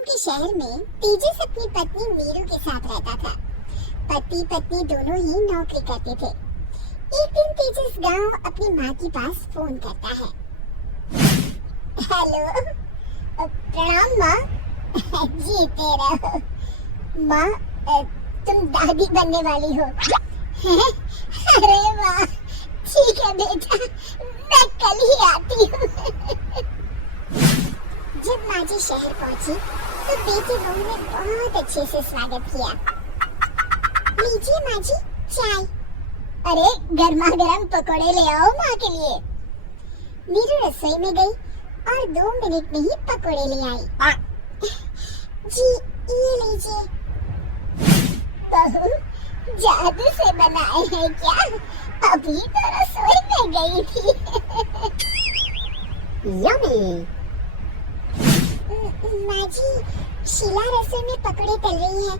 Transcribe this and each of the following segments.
नाम के शहर में तेजस अपनी पत्नी नीरू के साथ रहता था। पति पत्नी दोनों ही नौकरी करते थे। एक दिन तेजस गांव अपनी माँ के पास फोन करता है। हेलो, प्रणाम माँ। जीते रहो माँ, तुम दादी बनने वाली हो। अरे वाह, ठीक है बेटा, मैं कल ही आती हूँ। जब माँ जी शहर पहुंची तो बेटी बहू ने बहुत अच्छे से स्वागत किया। लीजिए माँ जी चाय। अरे गर्मा गर्म पकोड़े ले आओ माँ के लिए। नीरू रसोई में गई और 2 मिनट में ही पकोड़े ले आई। जी ये लीजिए। बहू जादू से बनाए हैं क्या? अभी तो रसोई में गई थी। यम्मी। माँ जी, शीला रसोई में पकोड़े तल रही है,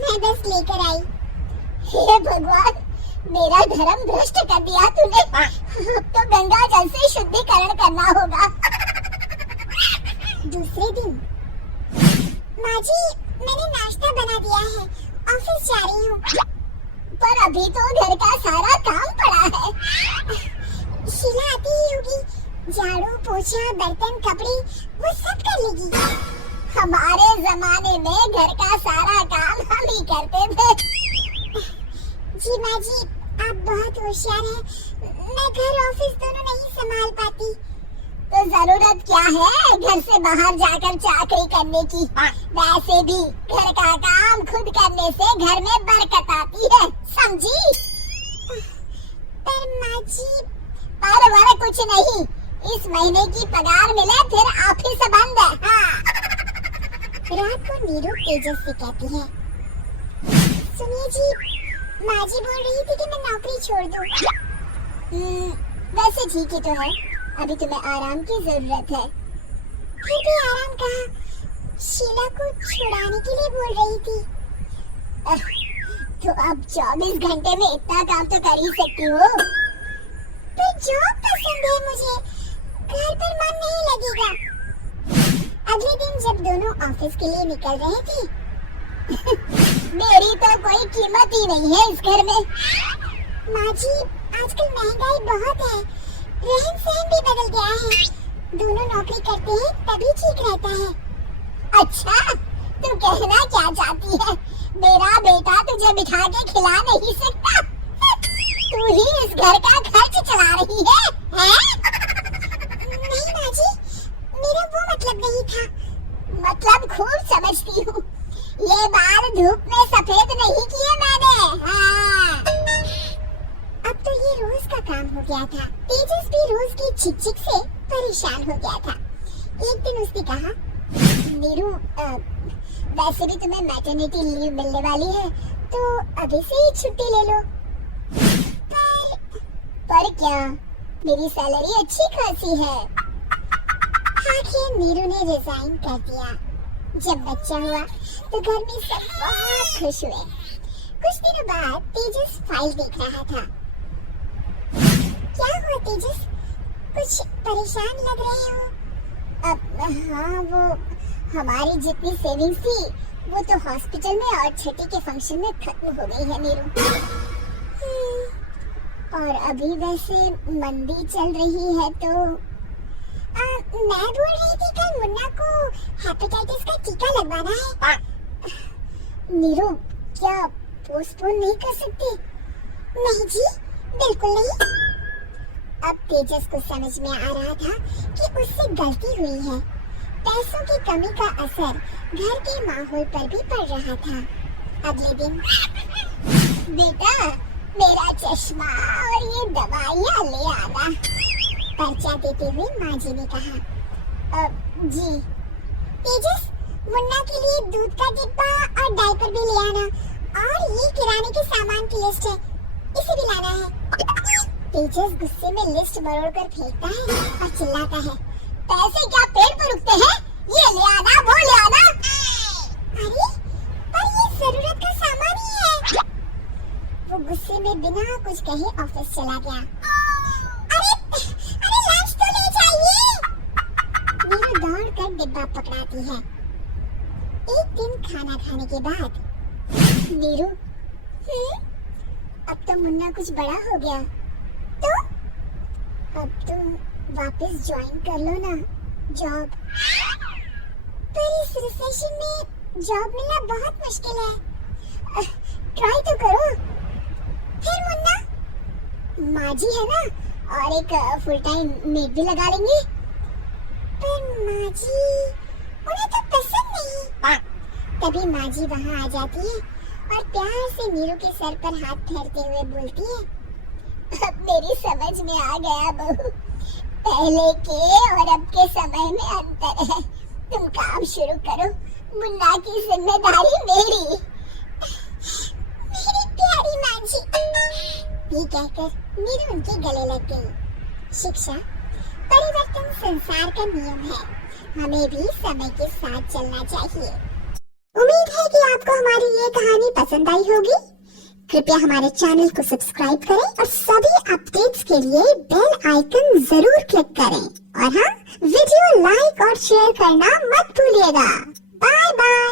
मैं बस लेकर आई। हे भगवान, मेरा धर्म भ्रष्ट कर दिया तूने। अब तो गंगा जल से शुद्धिकरण करना होगा। दूसरे दिन, माँ जी मैंने नाश्ता बना दिया है, ऑफिस जा रही हूँ। पर अभी तो घर का सारा काम पड़ा है। शीला आती ही होगी, झाड़ू पोछा बर्तन कपड़े वो सब कर लेगी। हमारे जमाने में घर का सारा काम हम ही करते थे। जी माँ जी, आप बहुत होशियार हैं। मैं घर ऑफिस दोनों नहीं संभाल पाती। तो जरूरत क्या है घर से बाहर जाकर चाकरी करने की? वैसे भी घर का काम खुद करने से घर में बरकत आती है, समझी? पर माँ जी, पर कुछ नहीं, इस महीने की पगार मिले फिर ऑफिस बंद है। हाँ। रात को नीरू तेजस से कहती है, सुनिए जी, माँ जी बोल रही थी कि मैं नौकरी छोड़ दूं। वैसे ठीक ही तो है, अभी तुम्हें आराम की जरूरत है। फिर भी आराम कहाँ, शीला को छुड़ाने के लिए बोल रही थी। तो अब 24 घंटे में इतना काम तो कर ही सकती हो। पर जॉब पसंद है मुझे, घर पर मन नहीं लगेगा। अगले दिन जब दोनों ऑफिस के लिए निकल रहे थे, मेरी तो कोई कीमत ही नहीं है इस घर में। माँ जी, आजकल महंगाई बहुत है, रहन सहन भी बदल गया है। दोनों नौकरी करते हैं तभी ठीक रहता है। अच्छा, तू कहना क्या चाहती है? मेरा बेटा तुझे बिठा के खिला नहीं सकता? तू ही इस घर का खर्च चला रही है, हैं? नहीं माँ जी, मेरा वो मतलब नहीं था। मतलब खूब समझती हूँ, ये बाल धूप में सफेद नहीं किए मैंने। हाँ। अब तो ये रोज का काम हो गया था। तेजस भी रोज की चिक चिक से परेशान हो गया था। एक दिन उसने कहा, नीरू, वैसे भी तुम्हें मैटरनिटी लीव मिलने वाली है, तो अभी से ही छुट्टी ले लो। पर क्या, मेरी सैलरी अच्छी खासी है। आखिर नीरू ने रिजाइन कर दिया। जब बच्चा हुआ तो घर में सब बहुत खुश हुए। कुछ दिनों बाद तेजस फाइल देख रहा था। क्या हुआ तेजस, कुछ परेशान लग रहे हो? हाँ, वो हमारी जितनी सेविंग्स थी वो तो हॉस्पिटल में और छठी के फंक्शन में खत्म हो गई है नीरू। और अभी वैसे मंदी चल रही है तो मैं बोल रही थी कल मुन्ना को हेपेटाइटिस का टीका लगवाना है। नीरू, क्या पोस्टपोन नहीं कर सकते? नहीं जी, बिल्कुल नहीं। अब तेजस को समझ में आ रहा था कि उससे गलती हुई है। पैसों की कमी का असर घर के माहौल पर भी पड़ रहा था। अगले दिन, बेटा मेरा चश्मा और ये दवाइयाँ ले आना, पर्चा देते हुए माँ जी ने कहा। जी। तेजस, मुन्ना के लिए दूध का डिब्बा और डायपर भी ले आना, और ये किराने के सामान की लिस्ट है, इसे भी लाना है। तेजस गुस्से में लिस्ट मरोड़कर फेंकता है और चिल्लाता है, पैसे क्या पेड़ पर उगते हैं? ये ले आना, वो ले आना। अरे, पर ये जरूरत का सामान ही है। वो गुस्से में बिना कुछ कहे ऑफिस चला गया। अरे लंच तो ले जाइए। नीरू दौड़कर डिब्बा पकड़ाती है। एक दिन खाना खाने के बाद, नीरू, अब तो मुन्ना कुछ बड़ा हो गया, तो अब तुम वापस ज्वाइन कर लो ना जॉब। पर इस रिसेशन में जॉब मिलना बहुत मुश्किल है, ट्राई तो करो। फिर मुन्ना, माँ जी है ना, और एक फुल टाइम मेड भी लगा लेंगे। पर माँ जी, उन्हें तो पसंद नहीं। तभी माँ जी वहाँ आ जाती है और प्यार से नीरू के सर पर हाथ फेरते हुए बोलती है, अब मेरी समझ में आ गया बहू, पहले के और अब के समय में अंतर है। तुम काम शुरू करो, मुन्ना की जिम्मेदारी मेरी। मेरी प्यारी माँ जी, ये कहकर नीरू उनके गले लग गई। शिक्षा, परिवर्तन संसार का नियम है, हमें भी समय के साथ चलना चाहिए। उम्मीद है कि आपको हमारी ये कहानी पसंद आई होगी। कृपया हमारे चैनल को सब्सक्राइब करें और सभी अपडेट्स के लिए बेल आइकन जरूर क्लिक करें। और हाँ, वीडियो लाइक और शेयर करना मत भूलिएगा। Bye bye.